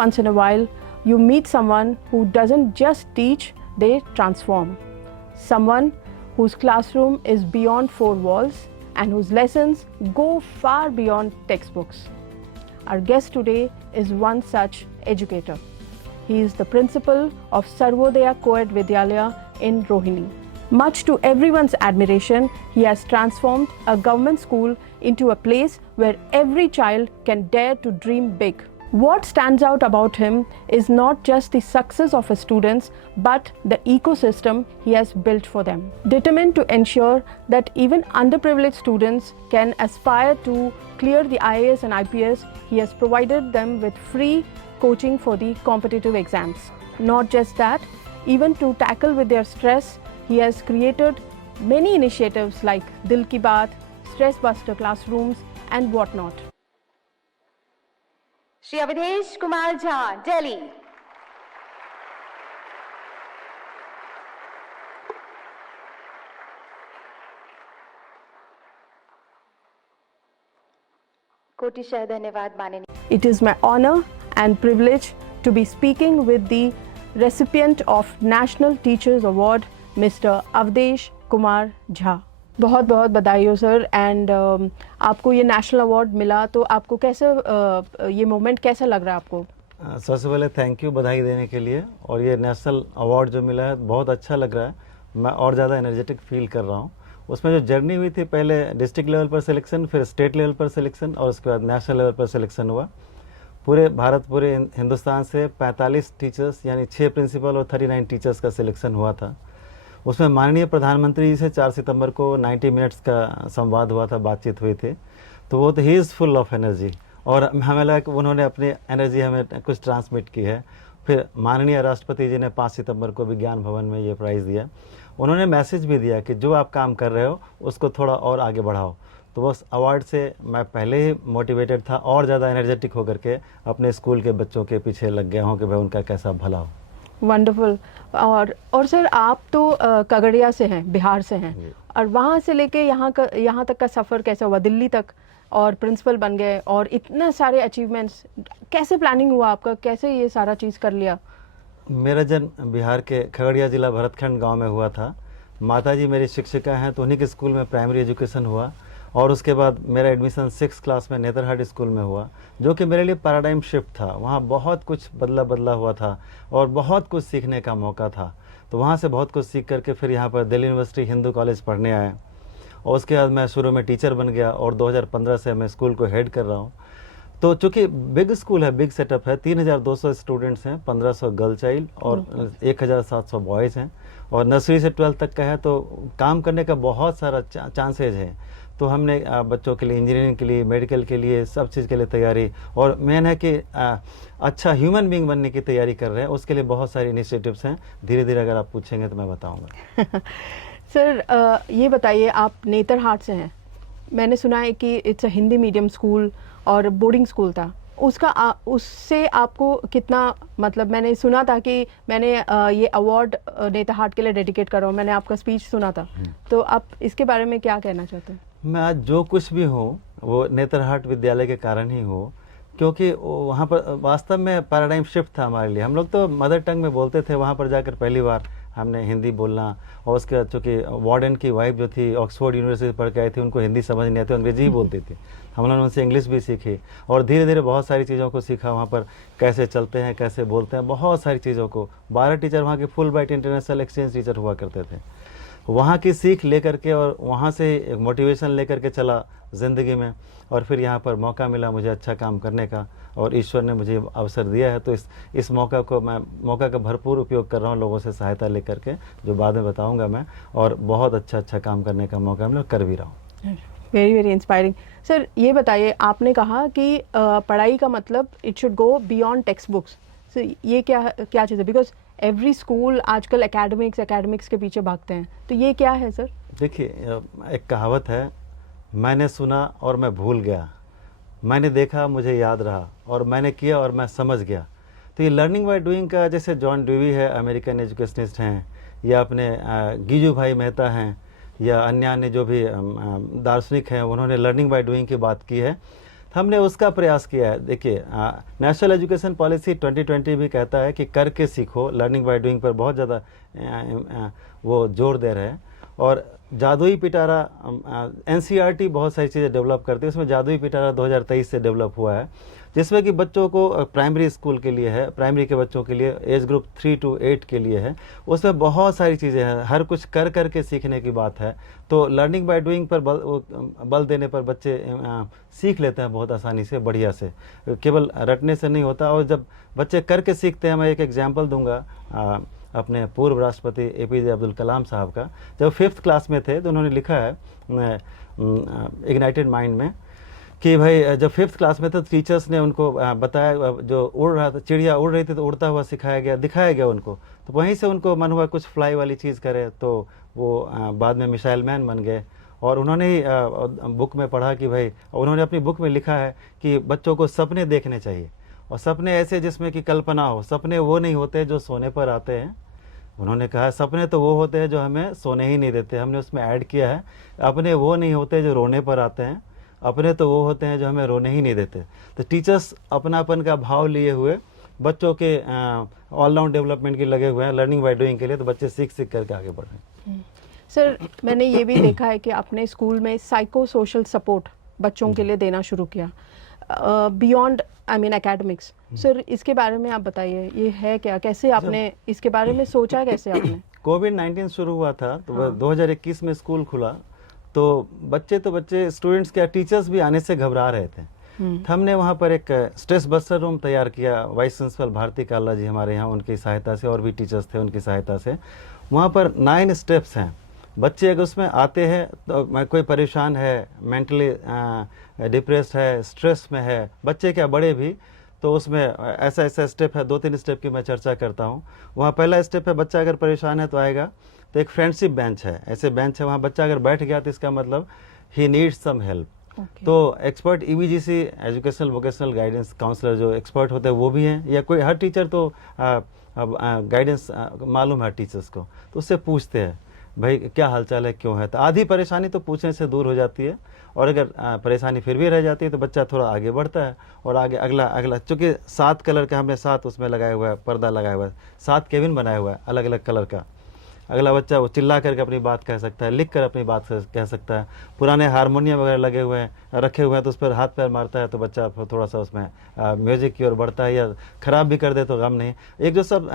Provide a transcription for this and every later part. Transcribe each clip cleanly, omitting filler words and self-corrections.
once in a while you meet someone who doesn't just teach, they transform. Someone whose classroom is beyond four walls and whose lessons go far beyond textbooks. Our guest today is one such educator. He is the principal of Sarvodaya Co-ed Vidyalaya in Rohini. Much to everyone's admiration, he has transformed a government school into a place where every child can dare to dream big. What stands out about him is not just the success of his students, but the ecosystem he has built for them. Determined to ensure that even underprivileged students can aspire to clear the IAS and IPS, he has provided them with free coaching for the competitive exams. Not just that, even to tackle with their stress, he has created many initiatives like Dil Ki Baat, Stress Buster classrooms and whatnot. Shri Avidhesh Kumar Jha, Delhi. कोटिशः धन्यवाद माननीय. It is my honor and privilege to be speaking with the recipient of National Teachers Award, Mr. Avdesh Kumar Jha. बहुत बहुत बधाई हो sir. And आपको ये national award मिला तो आपको कैसे ये मोमेंट कैसा लग रहा है आपको? सबसे पहले थैंक यू बधाई देने के लिए. और ये नेशनल अवार्ड जो मिला है बहुत अच्छा लग रहा है. मैं और ज़्यादा एनर्जेटिक फील कर रहा हूँ. उसमें जो जर्नी हुई थी, पहले डिस्ट्रिक्ट लेवल पर सिलेक्शन, फिर स्टेट लेवल पर सिलेक्शन और उसके बाद नेशनल लेवल पर सिलेक्शन हुआ. पूरे भारत, पूरे हिंदुस्तान से 45 टीचर्स यानी 6 प्रिंसिपल और 39 टीचर्स का सिलेक्शन हुआ था. उसमें माननीय प्रधानमंत्री जी से 4 सितंबर को 90 मिनट्स का संवाद हुआ था, बातचीत हुई थी. तो वो तो he is full of energy और हमें लगा कि उन्होंने अपनी एनर्जी हमें कुछ ट्रांसमिट की है. फिर माननीय राष्ट्रपति जी ने 5 सितंबर को विज्ञान भवन में ये प्राइज़ दिया. उन्होंने मैसेज भी दिया कि जो आप काम कर रहे हो उसको थोड़ा और आगे बढ़ाओ. तो बस अवार्ड से मैं पहले ही मोटिवेटेड था और ज़्यादा एनर्जेटिक होकर के अपने स्कूल के बच्चों के पीछे लग गया हूँ कि भाई उनका कैसा भला हो. वंडरफुल. और सर आप तो कगड़िया से हैं, बिहार से हैं, और वहाँ से लेके यहाँ तक का सफ़र कैसा हुआ, दिल्ली तक, और प्रिंसिपल बन गए और इतने सारे अचीवमेंट्स, कैसे प्लानिंग हुआ आपका, कैसे ये सारा चीज़ कर लिया? मेरा जन्म बिहार के खगड़िया जिला भरतखंड गांव में हुआ था. माताजी मेरी शिक्षिका हैं तो उन्हीं के स्कूल में प्राइमरी एजुकेशन हुआ और उसके बाद मेरा एडमिशन 6th क्लास में नेतरहाट स्कूल में हुआ, जो कि मेरे लिए पैराडाइम शिफ्ट था. वहाँ बहुत कुछ बदला हुआ था और बहुत कुछ सीखने का मौका था. तो वहाँ से बहुत कुछ सीख करके फिर यहाँ पर दिल्ली यूनिवर्सिटी हिंदू कॉलेज पढ़ने आया और उसके बाद मैं शुरू में टीचर बन गया और 2015 से मैं स्कूल को हेड कर रहा हूँ. तो चूँकि बिग स्कूल है, बिग सेटअप है, 3200 स्टूडेंट्स हैं, 1500 गर्ल चाइल्ड और 1700 बॉयज़ हैं और नर्सरी से 12th तक का है. तो काम करने का बहुत सारा चांसेज है. तो हमने बच्चों के लिए, इंजीनियरिंग के लिए, मेडिकल के लिए, सब चीज़ के लिए तैयारी, और मेन है कि अच्छा ह्यूमन बीइंग बनने की तैयारी कर रहे हैं. उसके लिए बहुत सारी इनिशिएटिव्स हैं. धीरे धीरे अगर आप पूछेंगे तो मैं बताऊंगा. सर ये बताइए, आप नेतरहाट से हैं, मैंने सुना है कि it's a Hindi medium school और बोर्डिंग स्कूल था. उससे आपको कितना, मतलब मैंने सुना था कि मैंने ये अवार्ड नेतरहाट के लिए डेडिकेट कर रहा हूँ, मैंने आपका स्पीच सुना था, तो आप इसके बारे में क्या कहना चाहते हैं? मैं आज जो कुछ भी हूँ वो नेतरहाट विद्यालय के कारण ही हूँ, क्योंकि वहाँ पर वास्तव में पैराडाइम शिफ्ट था हमारे लिए. हम लोग तो मदर टंग में बोलते थे, वहाँ पर जाकर पहली बार हमने हिंदी बोलना. और उसके बाद चूँकि वार्डन की वाइफ जो थी ऑक्सफोर्ड यूनिवर्सिटी पढ़ के आई थी, उनको हिंदी समझ नहीं आती, अंग्रेजी ही बोलती थी. हम लोगों ने उनसे इंग्लिश भी सीखी और धीरे धीरे बहुत सारी चीज़ों को सीखा. वहाँ पर कैसे चलते हैं, कैसे बोलते हैं, बहुत सारी चीज़ों को. 12 टीचर वहाँ के full bright international exchange teacher हुआ करते थे. वहाँ की सीख लेकर के और वहाँ से एक मोटिवेशन लेकर के चला ज़िंदगी में, और फिर यहाँ पर मौका मिला मुझे अच्छा काम करने का और ईश्वर ने मुझे अवसर दिया है. तो इस मौका को मैं मौका का भरपूर उपयोग कर रहा हूँ, लोगों से सहायता लेकर के, जो बाद में बताऊँगा मैं, और बहुत अच्छा काम करने का मौका मिला, कर भी रहा हूँ. Very very inspiring. सर ये बताइए, आपने कहा कि पढ़ाई का मतलब it should go beyond text books. So ये क्या चीज़ है? बिकॉज एवरी स्कूल आजकल एकेडमिक्स के पीछे भागते हैं, तो ये क्या है सर? देखिए, एक कहावत है, मैंने सुना और मैं भूल गया, मैंने देखा मुझे याद रहा, और मैंने किया और मैं समझ गया. तो ये लर्निंग बाय डूइंग का, जैसे जॉन ड्यूवी है, अमेरिकन एजुकेशनिस्ट हैं, या अपने गिजू भाई मेहता हैं, या अन्य जो भी दार्शनिक हैं, उन्होंने लर्निंग बाय डूइंग की बात की है. हमने उसका प्रयास किया है। देखिए नेशनल एजुकेशन पॉलिसी 2020 भी कहता है कि करके सीखो, लर्निंग बाय डूइंग पर बहुत ज़्यादा वो जोर दे रहे हैं। और जादुई पिटारा NCERT बहुत सारी चीज़ें डेवलप करती है, उसमें जादुई पिटारा 2023 से डेवलप हुआ है, जिसमें कि बच्चों को प्राइमरी स्कूल के लिए है, प्राइमरी के बच्चों के लिए एज ग्रुप 3 to 8 के लिए है। उसमें बहुत सारी चीज़ें हैं, हर कुछ कर कर के सीखने की बात है। तो लर्निंग बाय डूइंग पर बल देने पर बच्चे सीख लेते हैं बहुत आसानी से, बढ़िया से, केवल रटने से नहीं होता। और जब बच्चे करके सीखते हैं, मैं एक एग्जाम्पल दूंगा अपने पूर्व राष्ट्रपति APJ अब्दुल कलाम साहब का। जब 5th क्लास में थे तो उन्होंने लिखा है इग्नाइटेड माइंड में कि भाई जब 5th क्लास में थे तो टीचर्स ने उनको बताया, जो उड़ रहा था, चिड़िया उड़ रही थी तो उड़ता हुआ दिखाया गया उनको। तो वहीं से उनको मन हुआ कुछ फ्लाई वाली चीज़ करे, तो वो बाद में मिसाइल मैन बन गए। और उन्होंने ही बुक में पढ़ा कि भाई, उन्होंने अपनी बुक में लिखा है कि बच्चों को सपने देखने चाहिए, और सपने ऐसे जिसमें कि कल्पना हो। सपने वो नहीं होते जो सोने पर आते हैं, उन्होंने कहा सपने तो वो होते हैं जो हमें सोने ही नहीं देते। हमने उसमें ऐड किया है, अपने वो नहीं होते जो रोने पर आते हैं, अपने तो वो होते हैं जो हमें रोने ही नहीं देते। तो टीचर्स अपनापन का भाव लिए हुए बच्चों के ऑलराउंड डेवलपमेंट के लगे हुए हैं, लर्निंग बाय डूइंग के लिए। तो बच्चे सीख सीख करके आगे बढ़ रहे हैं। सर, मैंने ये भी देखा है कि आपने स्कूल में साइको सोशल सपोर्ट बच्चों के लिए देना शुरू किया, बियॉन्ड एकेडमिक्स। सर, इसके बारे में आप बताइए, ये है क्या, कैसे आपने इसके बारे में सोचा, कैसे आपने? कोविड-19 शुरू हुआ था तो 2021 में स्कूल खुला, तो बच्चे स्टूडेंट्स क्या, टीचर्स भी आने से घबरा रहे थे। तो हमने वहाँ पर एक स्ट्रेस बस्टर रूम तैयार किया, वाइस प्रिंसिपल भारती काला जी हमारे यहाँ, उनकी सहायता से, और भी टीचर्स थे उनकी सहायता से। वहाँ पर 9 स्टेप्स हैं। बच्चे अगर उसमें आते हैं तो कोई परेशान है, मेंटली डिप्रेस्ड है, स्ट्रेस में है, बच्चे क्या बड़े भी, तो उसमें ऐसा ऐसा स्टेप है, 2-3 स्टेप की मैं चर्चा करता हूँ। वहाँ पहला स्टेप है, बच्चा अगर परेशान है तो आएगा तो एक फ्रेंडशिप बेंच है, ऐसे बेंच है, वहाँ बच्चा अगर बैठ गया तो इसका मतलब ही नीड्स सम हेल्प। तो expert EVGC educational vocational guidance counsellor जो एक्सपर्ट होते हैं वो भी हैं, या कोई हर टीचर तो गाइडेंस मालूम है टीचर्स को, तो उससे पूछते हैं भाई क्या हालचाल है, क्यों है। तो आधी परेशानी तो पूछने से दूर हो जाती है, और अगर परेशानी फिर भी रह जाती है तो बच्चा थोड़ा आगे बढ़ता है, और आगे अगला चूँकि 7 कलर का हमने 7 उसमें लगाया हुआ है, पर्दा लगाया हुआ है, 7 केबिन बनाया हुआ है अलग अलग कलर का। अगला बच्चा वो चिल्ला करके अपनी बात कह सकता है, लिख कर अपनी बात कह सकता है। पुराने हारमोनियम वगैरह लगे हुए हैं, रखे हुए हैं, तो उस पर हाथ पैर मारता है तो बच्चा थोड़ा सा उसमें म्यूजिक की ओर बढ़ता है, या खराब भी कर दे तो गम नहीं। एक जो सब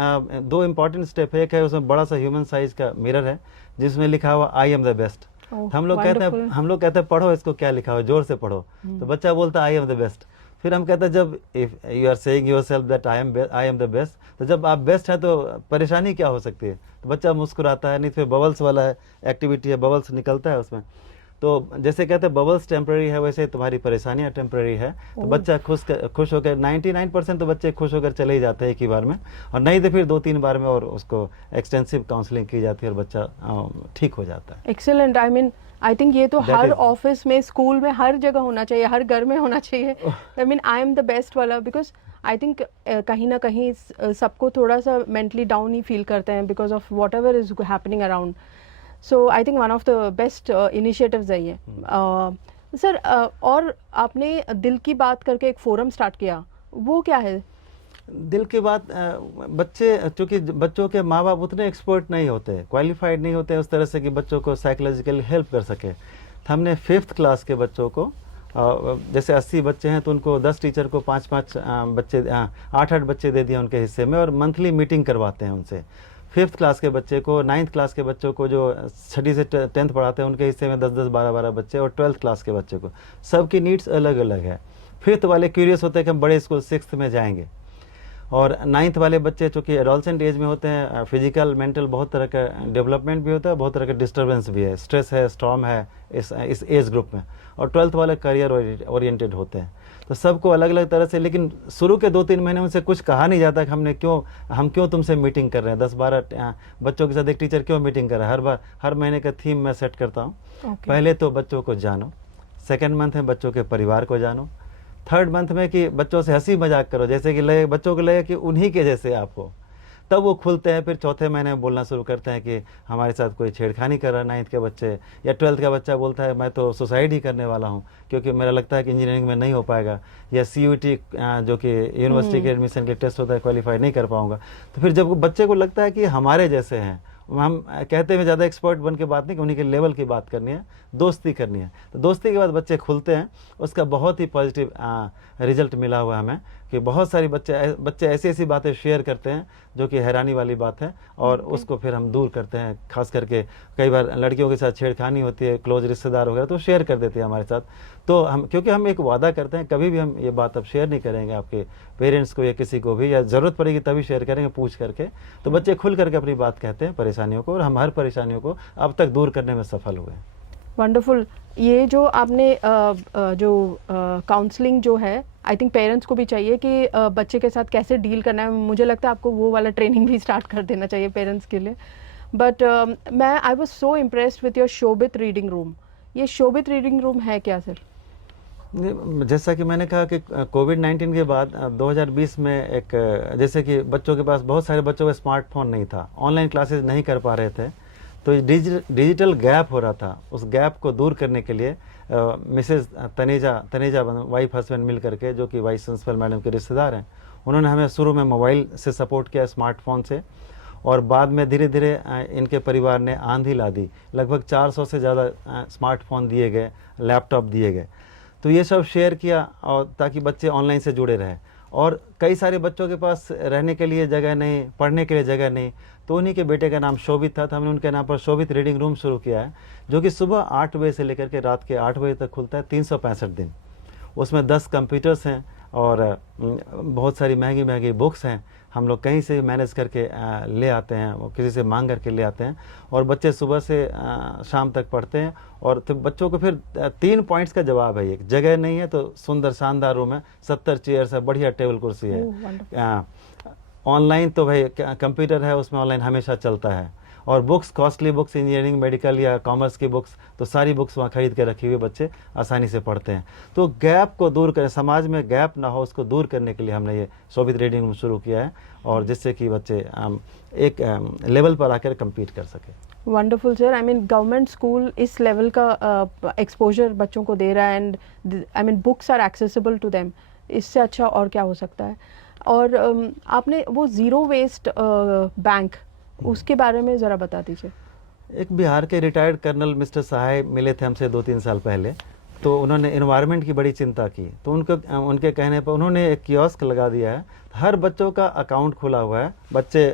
2 इम्पॉर्टेंट स्टेप है, एक है उसमें बड़ा सा ह्यूमन साइज का मिरर है जिसमें लिखा हुआ आई एम द बेस्ट। हम लोग कहते हैं पढ़ो इसको, क्या लिखा हुआ, जोर से पढ़ो, तो बच्चा बोलता है आई एम द बेस्ट। फिर हम कहते हैं जब if you are saying yourself that I am the best, तो जब आप बेस्ट है तो परेशानी क्या हो सकती है, तो बच्चा मुस्कुराता है। नहीं फिर बबल्स वाला एक्टिविटी है, बबल्स निकलता है उसमें। तो जैसे कहते हैं बबल्स टेम्पररी है, वैसे तुम्हारी परेशानियां टेम्पररी है। तो बच्चा खुश होकर 99% तो बच्चे खुश होकर चले ही जाते हैं एक ही बार में, और नहीं तो फिर 2-3 बार में और उसको एक्सटेंसिव काउंसलिंग की जाती है और बच्चा ठीक हो जाता है। एक्सेलेंट। आई थिंक ये तो हर ऑफिस में, स्कूल में, हर जगह होना चाहिए, हर घर में होना चाहिए। आई एम द बेस्ट वाला, बिकॉज आई थिंक कहीं ना कहीं सबको थोड़ा सा मेंटली डाउन ही फील करते हैं because of what ever is happening around. So I think one of the best initiatives है ये। सर, और आपने दिल की बात करके एक फोरम स्टार्ट किया, वो क्या है? दिल की बात, बच्चे चूँकि बच्चों के माँ बाप उतने एक्सपर्ट नहीं होते, क्वालिफाइड नहीं होते उस तरह से कि बच्चों को साइकोलॉजिकली हेल्प कर सके। तो हमने 5th क्लास के बच्चों को, जैसे 80 बच्चे हैं तो उनको 10 टीचर को 5-5 बच्चे, 8-8 बच्चे दे दिए उनके हिस्से में, और मंथली मीटिंग करवाते हैं उनसे। 5th क्लास के बच्चे को, 9th क्लास के बच्चों को, जो 6ठी से 10th पढ़ाते हैं उनके हिस्से में 10-10, 12-12 बच्चे, और 12th क्लास के बच्चे को। सबकी नीड्स अलग अलग है। 5th वाले क्यूरियस होते हैं कि हम बड़े स्कूल 6th में जाएंगे, और 9th वाले बच्चे चूँकि एडोलसेंट एज में होते हैं, फिजिकल मेंटल बहुत तरह का डेवलपमेंट भी होता है, बहुत तरह का डिस्टर्बेंस भी है, स्ट्रेस है, स्टॉर्म है इस एज ग्रुप में, और 12th वाले करियर ओरिएंटेड होते हैं। तो सबको अलग अलग तरह से, लेकिन शुरू के 2-3 महीने उनसे कुछ कहा नहीं जाता कि हम क्यों तुमसे मीटिंग कर रहे हैं। 10-12 बच्चों के साथ एक टीचर क्यों मीटिंग कर रहा है। हर महीने का थीम मैं सेट करता हूँ। पहले तो बच्चों को जानो, 2nd मंथ में बच्चों के परिवार को जानो, 3rd मंथ में कि बच्चों से हंसी मजाक करो, जैसे कि बच्चों को लगे कि उन्हीं के जैसे आप हो। तब वो खुलते हैं, फिर चौथे महीने में बोलना शुरू करते हैं कि हमारे साथ कोई छेड़खानी कर रहा है। 9th के बच्चे या 12th का बच्चा बोलता है मैं तो सुसाइड ही करने वाला हूँ क्योंकि मेरा लगता है कि इंजीनियरिंग में नहीं हो पाएगा, या CUET जो कि यूनिवर्सिटी के एडमिशन के टेस्ट होता है क्वालिफाई नहीं कर पाऊंगा। तो फिर जब बच्चे को लगता है कि हमारे जैसे हैं, हम कहते हैं ज़्यादा एक्सपर्ट बन के बात नहीं, कि उन्हीं के लेवल की बात करनी है, दोस्ती करनी है, तो दोस्ती के बाद बच्चे खुलते हैं। उसका बहुत ही पॉजिटिव रिजल्ट मिला हुआ है हमें कि बहुत सारी बच्चे ऐसी ऐसी बातें शेयर करते हैं जो कि हैरानी वाली बात है, और उसको फिर हम दूर करते हैं। खास करके कई बार लड़कियों के साथ छेड़खानी होती है, क्लोज रिश्तेदार वगैरह, तो शेयर कर देते हैं हमारे साथ। तो हम, क्योंकि हम एक वादा करते हैं कभी भी हम ये बात अब शेयर नहीं करेंगे आपके पेरेंट्स को या किसी को भी, या ज़रूरत पड़ेगी तभी शेयर करेंगे पूछ करके। तो बच्चे खुल करके अपनी बात कहते हैं परेशानियों को, और हम हर परेशानियों को अब तक दूर करने में सफल हुए। वंडरफुल। ये जो आपने जो काउंसलिंग जो है, आई थिंक पेरेंट्स को भी चाहिए कि बच्चे के साथ कैसे डील करना है। मुझे लगता है आपको वो वाला ट्रेनिंग भी स्टार्ट कर देना चाहिए पेरेंट्स के लिए। But I was so impressed with your Shobhit reading room. ये शोभित रीडिंग रूम है क्या सर? जैसा कि मैंने कहा कि कोविड-19 के बाद 2020 में एक, जैसे कि बच्चों के पास, बहुत सारे बच्चों का स्मार्टफोन नहीं था, ऑनलाइन क्लासेस नहीं कर पा रहे थे, तो डिजिटल गैप हो रहा था। उस गैप को दूर करने के लिए मिसेस तनेजा वाइफ हस्बैंड मिल करके, जो कि वाइस प्रिंसिपल मैडम के रिश्तेदार हैं, उन्होंने हमें शुरू में मोबाइल से सपोर्ट किया, स्मार्टफोन से, और बाद में धीरे धीरे इनके परिवार ने आंधी ला दी। लगभग 400 से ज़्यादा स्मार्टफोन दिए गए, लैपटॉप दिए गए। तो ये सब शेयर किया, और ताकि बच्चे ऑनलाइन से जुड़े रहें। और कई सारे बच्चों के पास रहने के लिए जगह नहीं, पढ़ने के लिए जगह नहीं, तो उन्हीं के बेटे का नाम शोभित था, तो हमने उनके नाम पर शोभित रीडिंग रूम शुरू किया है, जो कि सुबह 8 बजे से लेकर के रात के 8 बजे तक खुलता है, 365 दिन। उसमें 10 कंप्यूटर्स हैं और बहुत सारी महंगी महंगी बुक्स हैं। हम लोग कहीं से मैनेज करके ले आते हैं, वो किसी से मांग करके ले आते हैं, और बच्चे सुबह से शाम तक पढ़ते हैं। और तो बच्चों को फिर 3 पॉइंट्स का जवाब है। एक जगह नहीं है तो सुंदर शानदार रूम है, 70 चेयर्स है, बढ़िया टेबल कुर्सी है। ऑनलाइन तो भाई कंप्यूटर है, उसमें ऑनलाइन हमेशा चलता है। और books, costly books, engineering, medical या कॉमर्स की बुक्स, तो सारी बुक्स वहाँ खरीद के रखी हुई, बच्चे आसानी से पढ़ते हैं। तो गैप को दूर करें, समाज में गैप ना हो, उसको दूर करने के लिए हमने ये शोभित रीडिंग रूम शुरू किया है, और जिससे कि बच्चे एक लेवल पर आकर कम्पीट कर सके। Wonderful sir. I mean government school इस लेवल का एक्सपोजर बच्चों को दे रहा है, and I mean books are accessible to them. इससे अच्छा और क्या हो सकता है? और आपने वो ज़ीरो वेस्ट बैंक, उसके बारे में ज़रा बता दीजिए। एक बिहार के रिटायर्ड कर्नल मिस्टर सहाय मिले थे हमसे 2-3 साल पहले, तो उन्होंने इन्वायरमेंट की बड़ी चिंता की। तो उनके कहने पर उन्होंने एक कियोस्क लगा दिया है, हर बच्चों का अकाउंट खुला हुआ है। बच्चे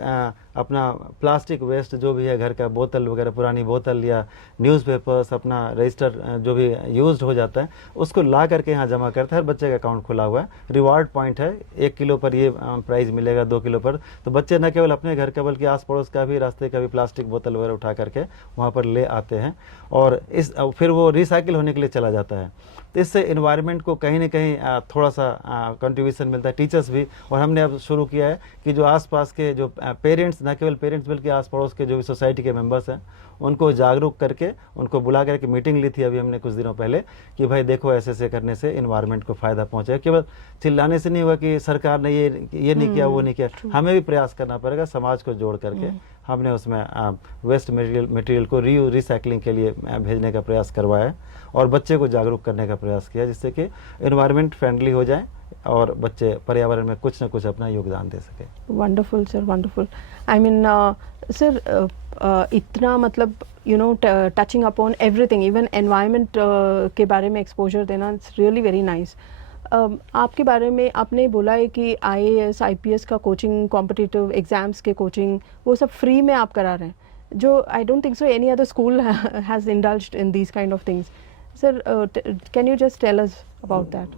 अपना प्लास्टिक वेस्ट जो भी है, घर का बोतल वगैरह, पुरानी बोतल या न्यूज़पेपर्स, अपना रजिस्टर जो भी यूज्ड हो जाता है, उसको ला करके यहाँ जमा करते हैं। हर बच्चे का अकाउंट खुला हुआ है। रिवार्ड पॉइंट है, 1 किलो पर ये प्राइज़ मिलेगा, 2 किलो पर। तो बच्चे न केवल अपने घर का बल्कि आस पड़ोस का भी, रास्ते का भी प्लास्टिक बोतल वगैरह उठा करके वहाँ पर ले आते हैं, और फिर वो रिसाइकिल होने के लिए चला जाता है। तो इससे इन्वायरमेंट को कहीं ना कहीं थोड़ा सा कंट्रीब्यूशन मिलता है, टीचर्स भी। और हमने अब शुरू किया है कि जो आसपास के जो पेरेंट्स, न केवल पेरेंट्स बल्कि आस पड़ोस के जो भी सोसाइटी के मेंबर्स हैं, उनको जागरूक करके, उनको बुला करके मीटिंग ली थी अभी हमने कुछ दिनों पहले, कि भाई देखो ऐसे ऐसे करने से इन्वायरमेंट को फ़ायदा पहुँचेगा। केवल चिल्लाने से नहीं होगा कि सरकार ने ये नहीं किया, वो नहीं किया। हमें भी प्रयास करना पड़ेगा, समाज को जोड़ करके। हमने उसमें वेस्ट मटेरियल को रिसाइकलिंग के लिए भेजने का प्रयास करवाया है, और बच्चे को जागरूक करने का प्रयास किया, जिससे कि इन्वायरमेंट फ्रेंडली हो जाए और बच्चे पर्यावरण में कुछ न कुछ अपना योगदान दे सके। Wonderful sir, wonderful. I mean sir, इतना मतलब touching upon everything, even environment के बारे में एक्सपोजर देना, इट्स रियली वेरी नाइस। आपके बारे में आपने बोला है कि IAS IPS का कोचिंग, कॉम्पिटिटिव एग्जाम्स के कोचिंग, वो सब फ्री में आप करा रहे हैं, जो I don't think so any other school has indulged in these kind of things. Sir, can you just tell us about that?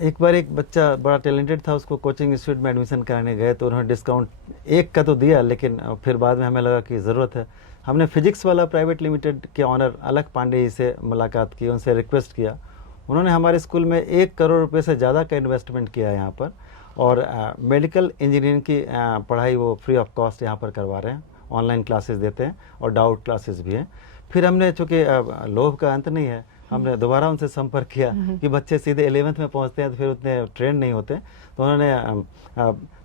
एक बार एक बच्चा बड़ा टैलेंटेड था, उसको कोचिंग इंस्टीट्यूट में एडमिशन कराने गए, तो उन्होंने डिस्काउंट 1 का तो दिया, लेकिन फिर बाद में हमें लगा कि ज़रूरत है। हमने फिजिक्स वाला प्राइवेट लिमिटेड के ऑनर अलख पांडे जी से मुलाकात की, उनसे रिक्वेस्ट किया। उन्होंने हमारे स्कूल में 1 करोड़ रुपये से ज़्यादा का इन्वेस्टमेंट किया है यहाँ पर, और मेडिकल इंजीनियरिंग की पढ़ाई वो फ्री ऑफ कॉस्ट यहाँ पर करवा रहे हैं। ऑनलाइन क्लासेस देते हैं और डाउट क्लासेस भी हैं। फिर हमने, चूँकि लोभ का अंत नहीं है, हमने दोबारा उनसे संपर्क किया कि बच्चे सीधे 11th में पहुंचते हैं तो फिर उतने ट्रेंड नहीं होते, तो उन्होंने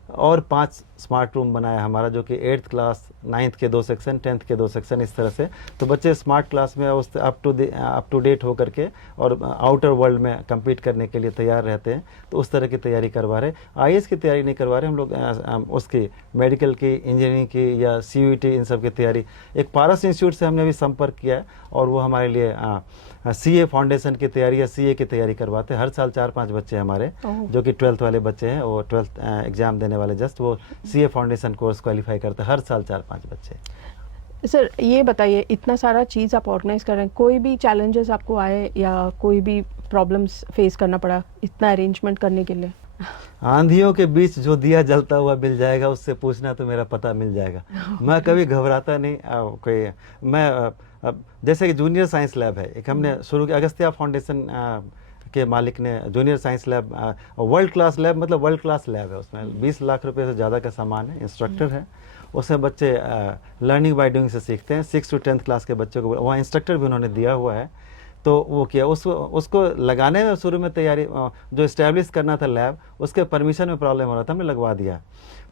और 5 स्मार्ट रूम बनाया हमारा, जो कि 8th क्लास, 9th के 2 सेक्शन, 10th के 2 सेक्शन, इस तरह से। तो बच्चे स्मार्ट क्लास में उस अप टू डेट होकर के और आउटर वर्ल्ड में compete करने के लिए तैयार रहते हैं। तो उस तरह की तैयारी करवा रहे। IAS की तैयारी नहीं करवा रहे हम लोग, उसकी मेडिकल की, इंजीनियरिंग की या CUET, इन सब की तैयारी। एक पारस इंस्टीट्यूट से हमने भी संपर्क किया है और वो हमारे लिए CA फाउंडेशन की तैयारी या CA की तैयारी करवाते हैं। हर साल 4-5 बच्चे हमारे जो कि 12th वाले बच्चे हैं, वो 12th एग्जाम देने वाले जस्ट, वो CA फाउंडेशन कोर्स क्वालिफाई करते हैं हर साल 4-5 बच्चे। सर ये बताइए, इतना सारा चीज़ आप ऑर्गेनाइज कर रहे हैं, कोई भी चैलेंजेस आपको आए या कोई भी प्रॉब्लम्स फेस करना पड़ा इतना अरेंजमेंट करने के लिए? आंधियों के बीच जो दिया जलता हुआ मिल जाएगा, उससे पूछना तो मेरा पता मिल जाएगा। मैं कभी घबराता नहीं। जैसे कि जूनियर साइंस लैब है, एक हमने शुरू किया, अगस्त्या फाउंडेशन के मालिक ने junior science lab, world class lab, मतलब वर्ल्ड क्लास लैब है। उसमें 20 लाख रुपए से ज़्यादा का सामान है, इंस्ट्रक्टर है। उसमें बच्चे लर्निंग बाय डूइंग से सीखते हैं। 6 to 10th क्लास के बच्चों को वहाँ इंस्ट्रक्टर भी उन्होंने दिया हुआ है। तो वो किया, उसको लगाने में शुरू में तैयारी, जो इस्टेब्लिश करना था लैब, उसके परमिशन में प्रॉब्लम हो रहा था, हमने लगवा दिया।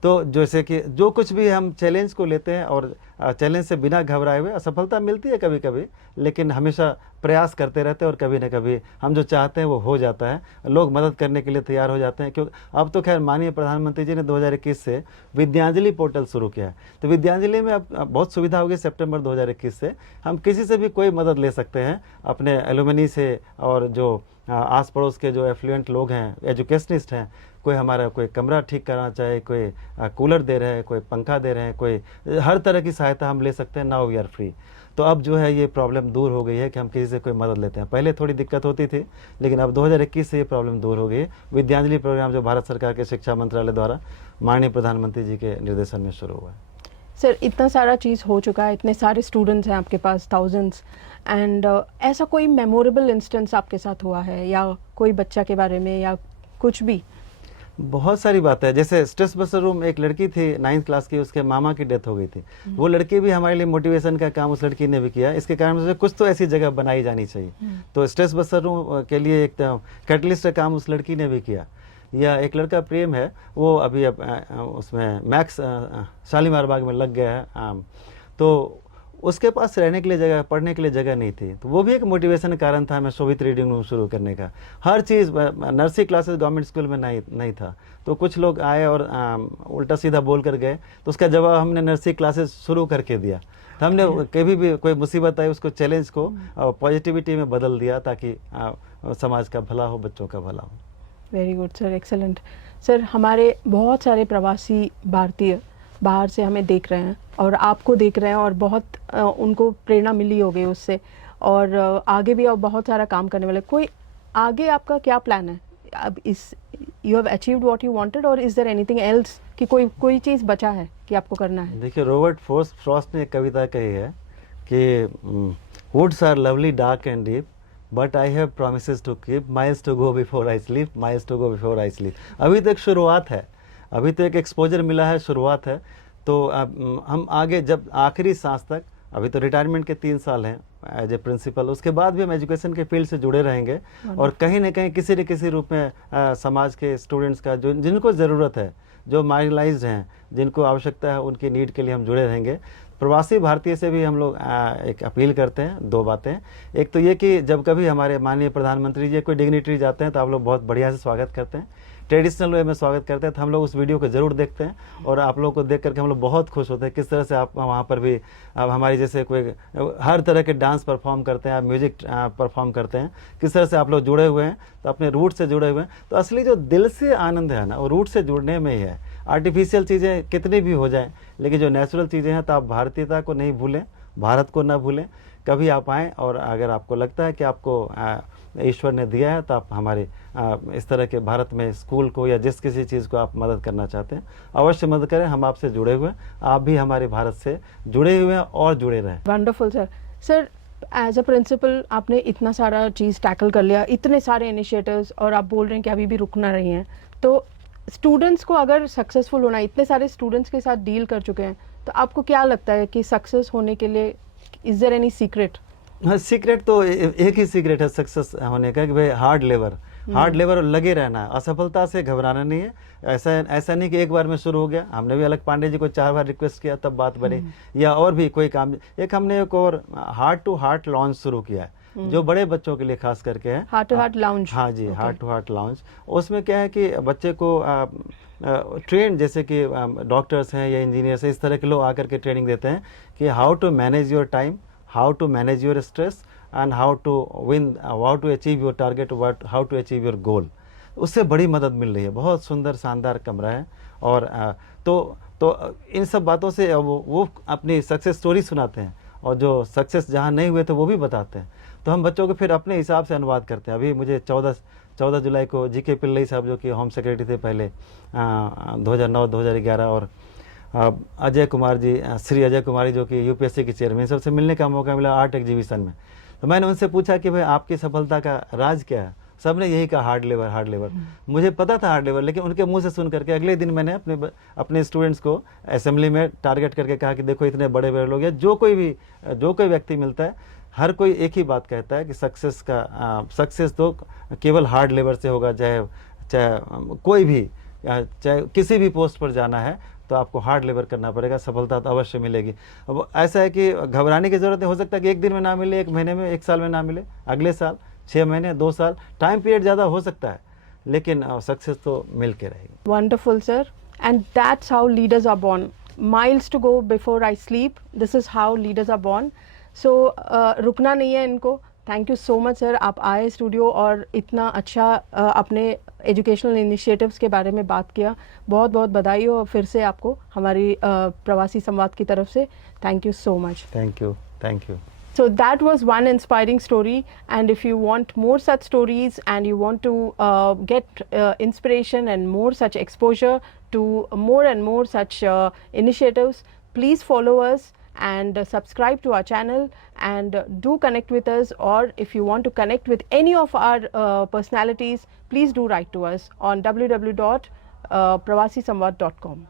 तो जैसे कि जो कुछ भी हम चैलेंज को लेते हैं और चैलेंज से बिना घबराए हुए, असफलता मिलती है कभी कभी, लेकिन हमेशा प्रयास करते रहते हैं और कभी न कभी हम जो चाहते हैं वो हो जाता है। लोग मदद करने के लिए तैयार हो जाते हैं, क्योंकि अब तो खैर माननीय प्रधानमंत्री जी ने 2021 से विद्यांजलि पोर्टल शुरू किया है। तो विद्यांजलि में अब बहुत सुविधा होगी। सितंबर 2021 से हम किसी से भी कोई मदद ले सकते हैं, अपने एलुमनी से, और जो आस पड़ोस के जो एफ्लुएंट लोग हैं, एजुकेशनिस्ट हैं, कोई हमारा कोई कमरा ठीक करना चाहे, कोई कूलर दे रहे हैं, कोई पंखा दे रहे हैं, कोई हर तरह की सहायता हम ले सकते हैं। Now we are free. तो अब जो है ये प्रॉब्लम दूर हो गई है कि हम किसी से कोई मदद लेते हैं। पहले थोड़ी दिक्कत होती थी, लेकिन अब 2021 से ये प्रॉब्लम दूर हो गई है। विद्यांजलि प्रोग्राम जो भारत सरकार के शिक्षा मंत्रालय द्वारा माननीय प्रधानमंत्री जी के निर्देशन में शुरू हुआ है। सर इतना सारा चीज़ हो चुका है, इतने सारे स्टूडेंट्स हैं आपके पास, थाउजेंड्स, एंड ऐसा कोई मेमोरेबल इंस्टेंस आपके साथ हुआ है, या कोई बच्चा के बारे में या कुछ भी? बहुत सारी बातें हैं। जैसे स्ट्रेस बस्टर रूम, एक लड़की थी 9th क्लास की, उसके मामा की डेथ हो गई थी। वो लड़की भी हमारे लिए मोटिवेशन का काम उस लड़की ने भी किया। इसके कारण से कुछ तो ऐसी जगह बनाई जानी चाहिए। तो स्ट्रेस बस्टर रूम के लिए एक कैटलिस्ट का काम उस लड़की ने भी किया। या एक लड़का प्रेम है, वो अभी उसमें मैक्स शालीमार बाग में लग गया है। तो उसके पास रहने के लिए जगह, पढ़ने के लिए जगह नहीं थी। तो वो भी एक मोटिवेशन कारण था हमें शोभित रीडिंग रूम शुरू करने का। हर चीज़, नर्सरी क्लासेस गवर्नमेंट स्कूल में नहीं था। तो कुछ लोग आए और उल्टा सीधा बोल कर गए, तो उसका जवाब हमने नर्सरी क्लासेस शुरू करके दिया। तो हमने कभी भी कोई मुसीबत आई, उसको चैलेंज को पॉजिटिविटी में बदल दिया, ताकि समाज का भला हो, बच्चों का भला हो। Very good sir, excellent sir. हमारे बहुत सारे प्रवासी भारतीय बाहर से हमें देख रहे हैं और आपको देख रहे हैं, और बहुत उनको प्रेरणा मिली होगी उससे, और आगे भी और बहुत सारा काम करने वाले। कोई आगे आपका क्या प्लान है? अब इस you have achieved what you wanted, और इज देयर एनीथिंग एल्स कि कोई चीज़ बचा है कि आपको करना है? देखिए, रॉबर्ट फ्रॉस्ट ने एक कविता कही है कि woods are lovely dark and deep, but I have promises to keep, miles to go before I sleep, miles to go before I sleep. अभी तो एक शुरुआत है, अभी तो एक एक्सपोजर मिला है, शुरुआत है। तो हम आगे जब आखिरी सांस तक, अभी तो रिटायरमेंट के 3 साल हैं एज ए प्रिंसिपल, उसके बाद भी हम एजुकेशन के फील्ड से जुड़े रहेंगे और कहीं ना कहीं किसी न किसी रूप में समाज के स्टूडेंट्स का जो जिनको ज़रूरत है, जो मार्जिनलाइज्ड हैं, जिनको आवश्यकता है, उनकी नीड के लिए हम जुड़े रहेंगे। प्रवासी भारतीय से भी हम लोग एक अपील करते हैं, 2 बातें। एक तो ये कि जब कभी हमारे माननीय प्रधानमंत्री जी कोई डिग्निटरी जाते हैं तो आप लोग बहुत बढ़िया से स्वागत करते हैं, ट्रेडिशनल वे में स्वागत करते हैं। तो हम लोग उस वीडियो को ज़रूर देखते हैं और आप लोगों को देख करके हम लोग बहुत खुश होते हैं किस तरह से आप वहाँ पर भी अब हमारी जैसे कोई हर तरह के डांस परफॉर्म करते हैं, आप म्यूजिक परफॉर्म करते हैं, किस तरह से आप लोग जुड़े हुए हैं, तो अपने रूट से जुड़े हुए हैं। तो असली जो दिल से आनंद है ना, वो रूट से जुड़ने में ही है। आर्टिफिशियल चीज़ें कितनी भी हो जाएं, लेकिन जो नेचुरल चीज़ें हैं, तो आप भारतीयता को नहीं भूलें, भारत को ना भूलें। कभी आप आएँ और अगर आपको लगता है कि आपको ईश्वर ने दिया है, तो आप हमारे इस तरह के भारत में स्कूल को या जिस किसी चीज़ को आप मदद करना चाहते हैं, अवश्य मदद करें। हम आपसे जुड़े हुए हैं, आप भी हमारे भारत से जुड़े हुए हैं और जुड़े रहें। Wonderful sir. Sir as a principal आपने इतना सारा चीज़ टैकल कर लिया, इतने सारे इनिशिएटिव्स, और आप बोल रहे हैं कि अभी भी रुकना रही हैं। तो स्टूडेंट्स को अगर सक्सेसफुल होना, इतने सारे स्टूडेंट्स के साथ डील कर चुके हैं, तो आपको क्या लगता है कि सक्सेस होने के लिए इज देयर एनी सीक्रेट? हाँ, सीक्रेट तो एक ही सीक्रेट है सक्सेस होने का, कि भाई हार्ड लेबर, हार्ड लेबर और लगे रहना है, असफलता से घबराना नहीं है। ऐसा नहीं कि एक बार में शुरू हो गया। हमने भी अलग पांडे जी को 4 बार रिक्वेस्ट किया तब बात बनी, या और भी कोई काम। हमने एक और हार्ट टू हार्ट लॉन्च शुरू किया है, जो बड़े बच्चों के लिए खास करके है, हार्ट टू हार्ट लाउंज। हाँ जी, हार्ट टू हार्ट लाउंज। उसमें क्या है कि बच्चे को ट्रेन, जैसे कि डॉक्टर्स हैं या इंजीनियर्स हैं, इस तरह के लोग आकर के ट्रेनिंग देते हैं कि how to manage your time, how to manage your stress, and how to win, how to achieve your target, how to achieve your goal. उससे बड़ी मदद मिल रही है। बहुत सुंदर शानदार कमरा है। और तो इन सब बातों से वो अपनी सक्सेस स्टोरी सुनाते हैं, और जो सक्सेस जहाँ नहीं हुए थे वो भी बताते हैं। तो हम बच्चों को फिर अपने हिसाब से अनुवाद करते हैं। अभी मुझे 14 जुलाई को जी.के. पिल्लई साहब, जो कि होम सेक्रेटरी थे पहले 2009-2011, और अजय कुमार जी, श्री अजय कुमार जी, जो कि यूपीएससी के चेयरमैन, सबसे मिलने का मौका मिला आर्ट एग्जीबिशन में। तो मैंने उनसे पूछा कि भाई आपकी सफलता का राज क्या है। सबने यही कहा, हार्ड लेबर, हार्ड लेबर। मुझे पता था हार्ड लेबर, लेकिन उनके मुंह से सुन करके अगले दिन मैंने अपने स्टूडेंट्स को असेंबली में टारगेट करके कहा कि देखो इतने बड़े बड़े लोग हैं, जो कोई व्यक्ति मिलता है, हर कोई एक ही बात कहता है कि सक्सेस तो केवल हार्ड लेबर से होगा। चाहे कोई भी, चाहे किसी भी पोस्ट पर जाना है तो आपको हार्ड लेबर करना पड़ेगा, सफलता तो अवश्य मिलेगी। अब ऐसा है कि घबराने की जरूरत नहीं। हो सकता है कि एक दिन में ना मिले, एक महीने में, एक साल में ना मिले, अगले साल, 6 महीने, 2 साल, टाइम पीरियड ज़्यादा हो सकता है, लेकिन सक्सेस तो मिल के रहेगी। Wonderful, sir. And that's how leaders are born. Miles to go before I sleep. This is how leaders are born. So रुकना नहीं है इनको। Thank you so much sir, आप आए स्टूडियो और इतना अच्छा अपने एजुकेशनल इनिशिएटिव्स के बारे में बात किया। बहुत बहुत बधाई हो फिर से आपको हमारी प्रवासी संवाद की तरफ से। Thank you so much. Thank you, thank you. So that was one inspiring story, and if you want more such stories and you want to get inspiration and more such exposure to more and more such initiatives, please follow us and subscribe to our channel, and do connect with us. Or if you want to connect with any of our personalities, please do write to us on www.pravasisamvad.com.